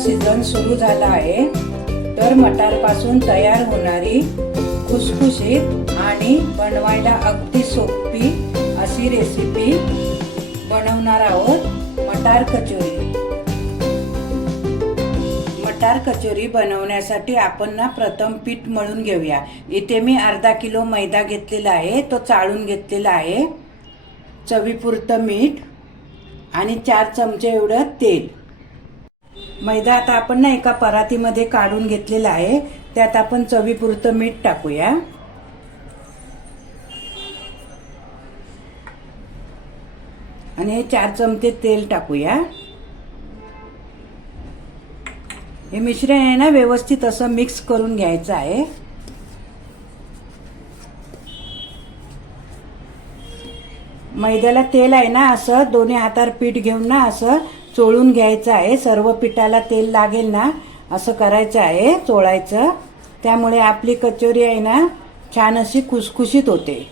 Season सुरू झाला आहे. तर मटारपासून तयार होणारी खुसखुशीत आणि बनवायला अगदी सोपी अशी रेसिपी बनवणार आहोत मटार कचोरी. मटार कचोरी बनवण्यासाठी आपण ना प्रथम पीठ मळून घेऊया. इथे मी अर्धा किलो मैदा घेतलेला आहे तो चाळून घेतलेला आहे. चवीपुरतं मीठ आणि चार चमचे एवढं तेल. मैदा आता आपण ना एका परातीमध्ये काढून घेतलेला आहे. त्यात आपण चवीपुरतं मीठ टाकूया. आणि हे चार चमचे तेल टाकूया. हे मिश्रण आहे ना व्यवस्थित असं मिक्स करून घ्यायचं आहे. मैद्याला तेल आहे ना असं दोन्ही हातावर पीठ घेऊन ना असं चोळून घ्यायचं आहे. सर्व पिठाला तेल लागेल ना? असं करायचं आहे चोळायचं. त्यामुळे आपली कचोरी आहे ना छान अशी खुसखुशीत होते.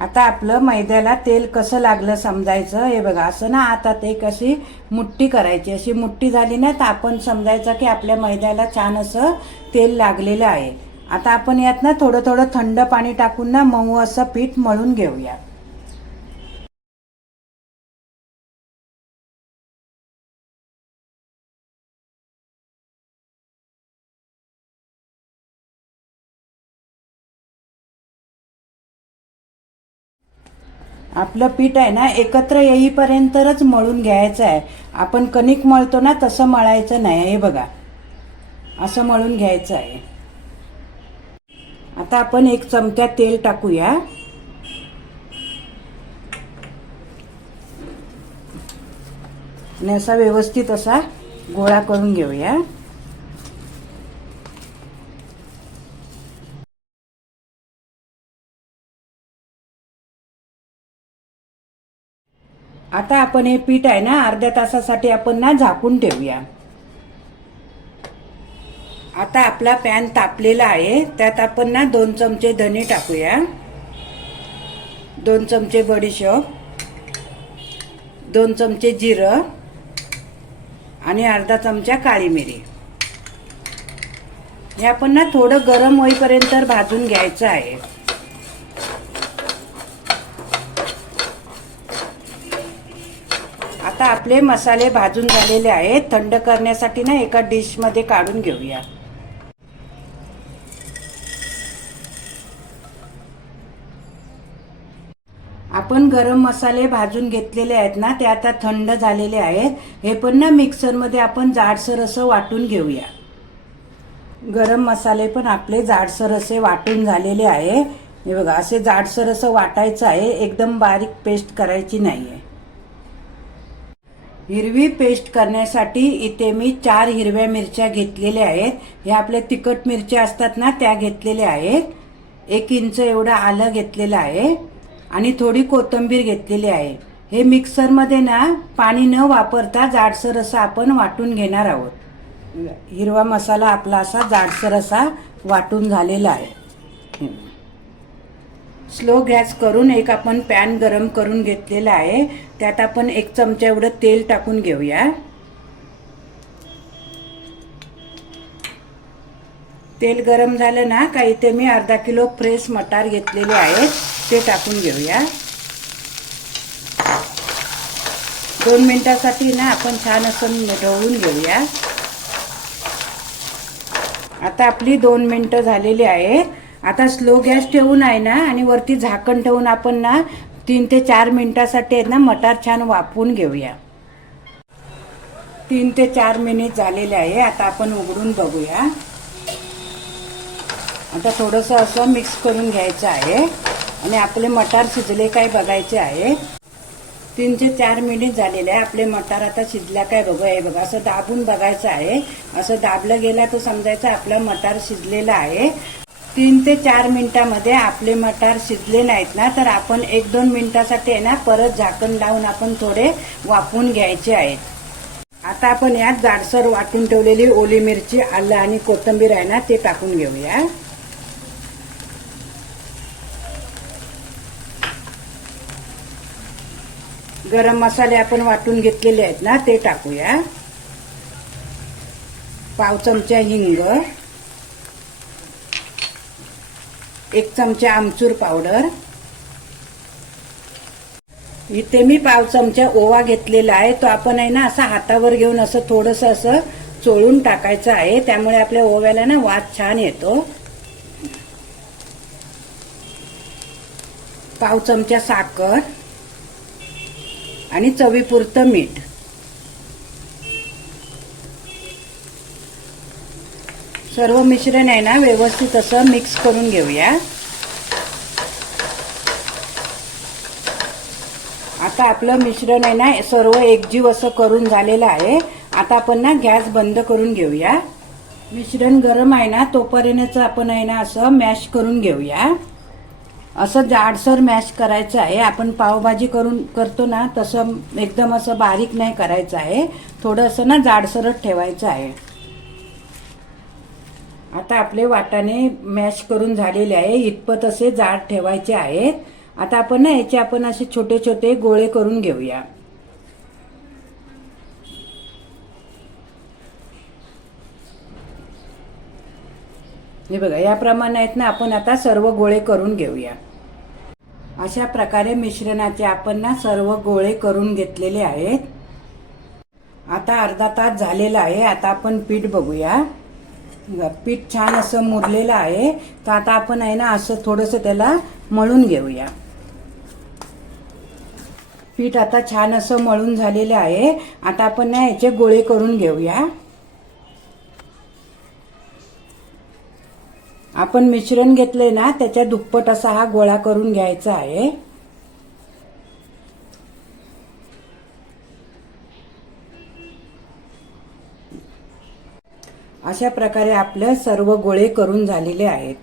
आता आपलं मैद्याला तेल कसं लागलं समजायचं? हे बघा असं ना आता ते कशी मुठ्ठी करायची. अशी मुठ्ठी झाली ना तर आपण समजायचं की आपल्या मैद्याला छान असं तेल लागलेलं आहे. आता आपण यात ना थोडं थोडं थंड पाणी टाकून ना मऊ असं पीठ मळून घेऊया. आपलं पीठ आहे ना एकत्र येईपर्यंतच मळून घ्यायचं आहे. आपण कणिक मळतो ना तसं मळायचं नाही हे बघा. असं मळून घ्यायचं आहे. आता आपण एक चमचा तेल टाकूया. आणि असा व्यवस्थित असा गोळा करून घेऊया. आता आपण हे पीठ आहे ना अर्ध्या तासासाठी आपण ना झाकून ठेवूया. आता आपला पॅन तापलेला आहे त्यात आपण ना दोन चमचे धने टाकूया. दोन चमचे बडीशोप दोन चमचे जिरं आणि अर्धा चमचा काळी मिरी. हे आपण ना थोडं गरम होईपर्यंत भाजून घ्यायचं आहे. आता आपले मसाले भाजून झालेले आहेत. थंड करण्यासाठी ना एका डिशमध्ये काढून घेऊया. आपण गरम मसाले भाजून घेतलेले आहेत ना ते आता थंड झालेले आहेत. हे पण ना मिक्सरमध्ये आपण जाडसर असं वाटून घेऊया. गरम मसाले पण आपले जाडसर असे वाटून झालेले आहे. हे बघा असे जाडसर असं वाटायचं आहे. एकदम बारीक पेस्ट करायची नाहीये. हिरवी पेस्ट करण्यासाठी इथे मी चार हिरव्या मिरच्या घेतलेल्या आहेत. हे आपल्या तिखट मिरच्या असतात ना त्या घेतलेल्या आहेत. एक इंच एवढं आलं घेतलेलं आहे. आणि थोडी कोथिंबीर घेतलेली आहे. हे मिक्सरमध्ये ना पाणी न वापरता जाडसर असं आपण वाटून घेणार आहोत. हिरवा मसाला आपला असा जाडसर असा वाटून झालेला आहे. स्लो गॅस करून एक आपण पॅन गरम करून घेतलेला आहे. त्यात आपण एक चमचा एवढं तेल टाकून घेऊया. तेल गरम झालं ना का इथे मी अर्धा किलो फ्रेश मटार घेतलेले आहेत ते टाकून घेऊया. दोन मिनटासाठी ना आपण छान असं ढवळून घेऊया. आता आपली दोन मिनटं झालेली आहेत. आता स्लो गॅस ठेवून आहे ना आणि वरती झाकण ठेवून आपण ना तीन ते चार मिनिटासाठी आहेत ना मटार छान वाफवून घेऊया. तीन ते चार मिनिट झालेले आहे आता आपण उघडून बघूया. आता थोडंसं असं मिक्स करून घ्यायचं आहे आणि आपले मटार शिजले काय बघायचे आहे. तीन ते चार मिनिट झालेले आहे आपले मटार आता शिजल्या काय बघू हे बघा असं दाबून बघायचं आहे. असं दाबलं गेलं तर समजायचं आपलं मटार शिजलेला आहे. तीन ते चार मिनिटामध्ये आपले मटार शिजले नाहीत ना तर आपण एक दोन मिनिटासाठी आहे ना परत झाकण लावून आपण थोडे वाफवून घ्यायचे आहेत. आता आपण यात जाडसर वाटून ठेवलेली ओली मिरची आलं आणि कोथिंबीर आहे ना ते टाकून घेऊया. गरम मसाले आपण वाटून घेतलेले आहेत ना ते टाकूया. पाव चमचा हिंग. एक चमचा आमचूर पावडर. इथे मी पाव चमचा ओवा घेतलेला आहे. तो आपण आहे ना असा हातावर घेऊन असं थोडस असं चोळून टाकायचं आहे. त्यामुळे आपल्या ओव्याला ना वाद छान येतो. पाव चमचा साखर आणि चवीपुरतं मीठ. सर्व मिश्रण आहे ना व्यवस्थित असं मिक्स करून घेऊया. आता आपलं मिश्रण आहे ना सर्व एकजीव असं करून झालेलं आहे. आता आपण ना गॅस बंद करून घेऊया. मिश्रण गरम आहे ना तोपर्यंतच आपण आहे ना असं मॅश करून घेऊया. असं जाडसर मॅश करायचं आहे. आपण पावभाजी करून करतो ना तसं एकदम असं बारीक नाही करायचं आहे. थोडं असं ना जाडसरच ठेवायचं आहे. आता आपले वाटाणे मॅश करून झालेले आहे. इतपत असे जाड ठेवायचे आहेत. आता आपण ना याचे आपण असे छोटे छोटे गोळे करून घेऊया. हे बघा याप्रमाणे आहेत ना आपण आता सर्व गोळे करून घेऊया. अशा प्रकारे मिश्रणाचे आपण ना सर्व गोळे करून घेतलेले आहेत. आता अर्धा तास झालेला आहे. आता आपण पीठ बघूया. पीठ छान असं मुरलेलं आहे. तर आता आपण आहे ना असं थोडंसं त्याला मळून घेऊया. पीठ आता छान असं मळून झालेलं आहे. आता आपण ना याचे गोळे करून घेऊया. आपण मिश्रण घेतले ना त्याच्या दुप्पट असा हा गोळा करून घ्यायचा आहे. अशा प्रकारे आपलं सर्व गोळे करून झालेले आहेत.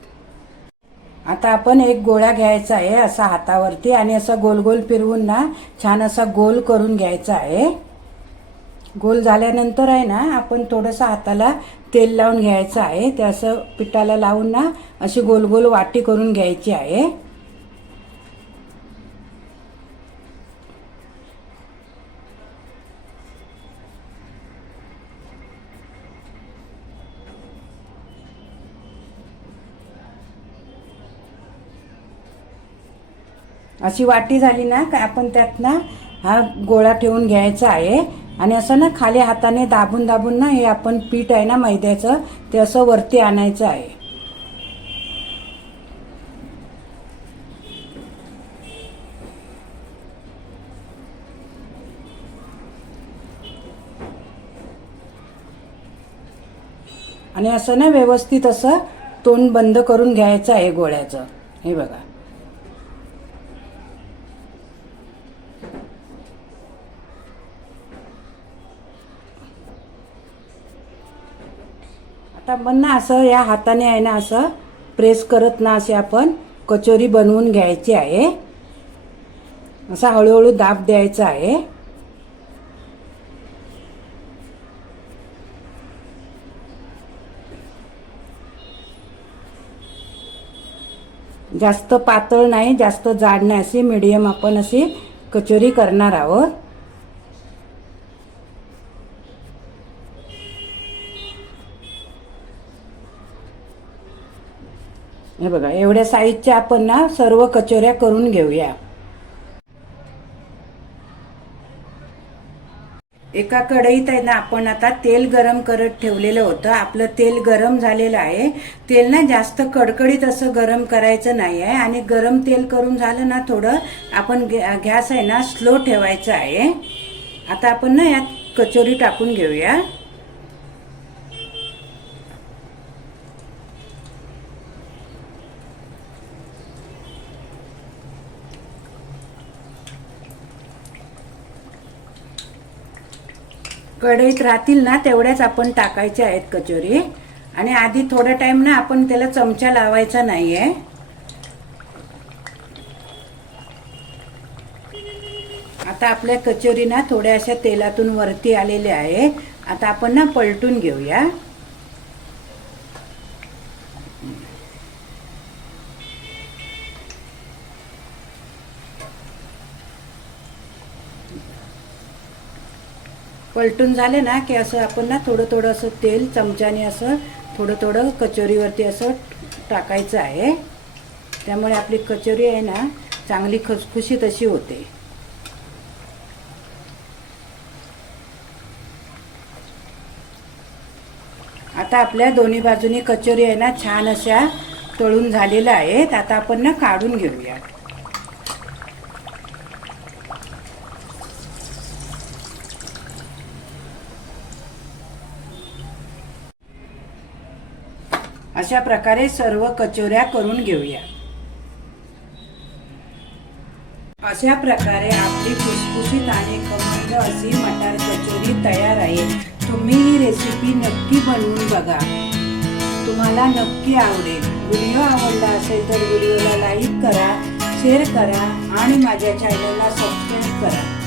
आता आपण एक गोळा घ्यायचा आहे असा हातावरती आणि असा गोल गोल फिरवून ना छान असा गोल करून घ्यायचा आहे. गोल झाल्यानंतर आहे ना आपण थोडंसं हाताला तेल लावून घ्यायचं आहे. ते असं पिठाला लावून ना अशी गोल गोल वाटी करून घ्यायची आहे. अशी वाटी झाली ना का आपण त्यात ना हा गोळा ठेवून घ्यायचा आहे. आणि असं ना खाली हाताने दाबून दाबून ना हे आपण पीठ आहे ना मैद्याचं ते असं वरती आणायचं आहे. आणि असं ना व्यवस्थित असं तोंड बंद करून घ्यायचं आहे गोळ्याचं. हे बघा. आता आपण ना असं या हाताने आहे ना असं प्रेस करत ना असे आपण कचोरी बनवून घ्यायची आहे. असा हळूहळू दाब द्यायचा आहे. जास्त पातळ नाही जास्त जाड नाही अशी मिडियम आपण अशी कचोरी करणार आहोत. हे बघा एवढ्या साईजच्या आपण ना सर्व कचोऱ्या करून घेऊया. एका कढईत आहे ना आपण आता तेल गरम करत ठेवलेलं होतं. आपलं तेल गरम झालेलं आहे. तेल ना जास्त कडकडीत असं गरम करायचं नाही आहे. आणि गरम तेल करून झालं ना थोडं आपण गॅस आहे ना स्लो ठेवायचं आहे. आता आपण ना यात कचोरी टाकून घेऊया. कढईत राहतील ना तेवढ्याच आपण टाकायच्या आहेत कचोरी. आणि आधी थोडा टाइम ना आपण त्याला चमचा लावायचा नाही आहे आता आपल्या कचोरी ना थोड्या अशा तेलातून वरती आलेल्या आहे आता आपण ना पलटून घेऊया. पलटून झाले ना की असं आपण ना थोडं थोडं असं तेल चमच्याने असं थोडं थोडं कचोरीवरती असं टाकायचं आहे. त्यामुळे आपली कचोरी आहे ना चांगली खुसखुशीत अशी होते. आता आपल्या दोन्ही बाजूनी कचोरी आहे ना छान अशा तळून झालेल्या आहेत. आता आपण ना काढून घेऊया अशा प्रकारे सर्व कचोऱ्या करून घेऊया. अशा प्रकारे आपली खुसखुशीत आणि खमंग अशी मटार कचोरी तयार आहे. तुम्ही ही रेसिपी नक्की बनवून बघा. तुम्हाला नक्की आवडेल. व्हिडिओ आवडला असेल तर व्हिडिओला लाईक करा शेअर करा आणि माझ्या चॅनलला सबस्क्राईब करा.